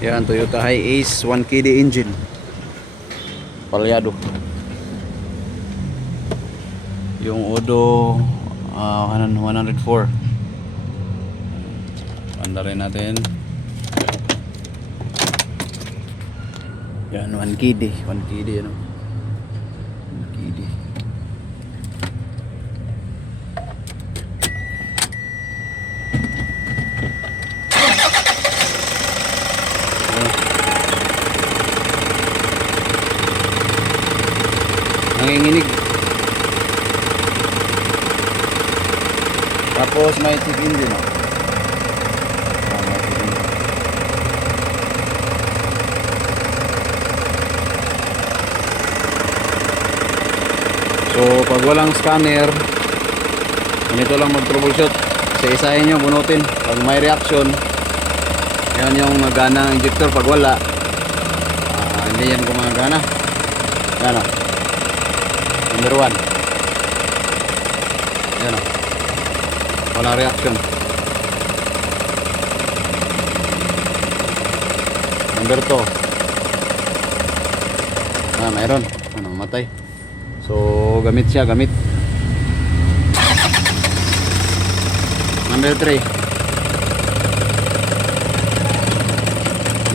Yan, Toyota Hiace 1KD engine. Palyado. Yung Odo 104. Panda rin natin. Yan, 1KD. 1KD ano. 1KD. Nanginginig. Tapos may check engine. So pag walang scanner, ganito lang mag troubleshoot. Isa-isahin nyo, bunutin. Pag may reaction, yan yung magana ang injector. Pag wala, hindi yan gumagana. Yan o, number 1. Yan o, walang reaction. Number 2, mayroon, matay. So gamit siya, gamit. Number 3,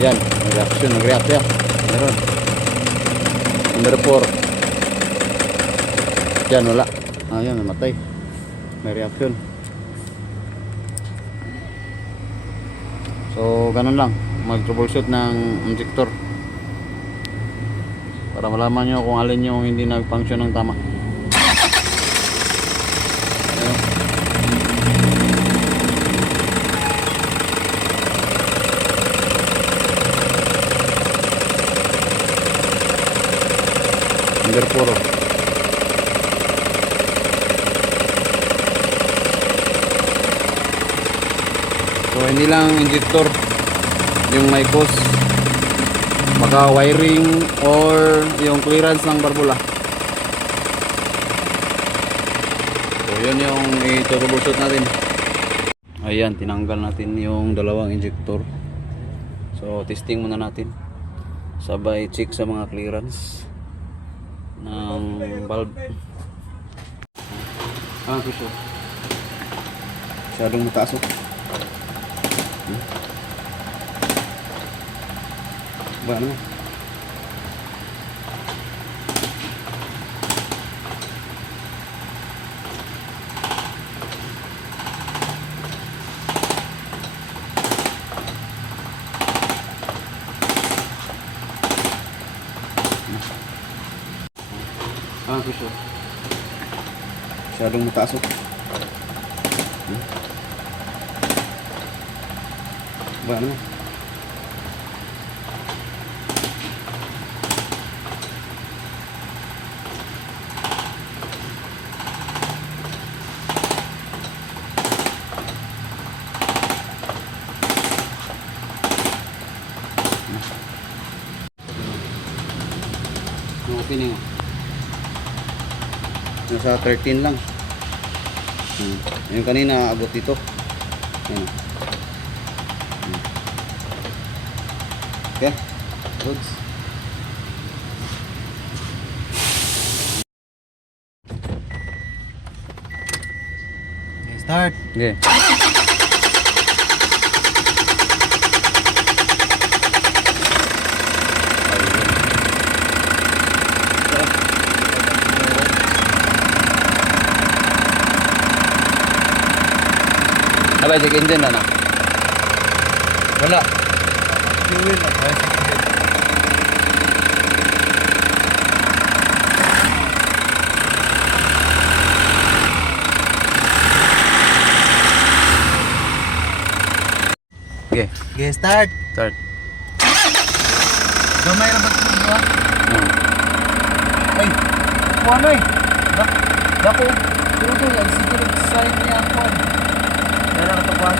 yan, reaction, nag-react siya, meron. Number 4, yan, wala. Yan, namatay, may reaction. So ganun lang mag troubleshoot ng injector para malaman nyo kung alin yung hindi nag-function ng tama. Ayun. Number 4. So hindi lang injector yung may cause, baka wiring or yung clearance ng barbula. So yun yung i-troubleshoot natin. Ayan, tinanggal natin yung dalawang injector. So testing muna natin, sabay check sa mga clearance ng valve. Presyo masyadong mataas. Ba naman. Presyo masyadong mataas. Ba naman. Opening nasa 13 lang. Yung kanina abot dito. Ayan. Okay, goods. Start. Okay. Abay, check engine na na. Wala. Fuel. Okay, Okay, start. start. Gamay ra ba ito ba? Ay, kuha eh. Dako. Tuto yan. Sige, sign niya ako. Yan ang tapuan.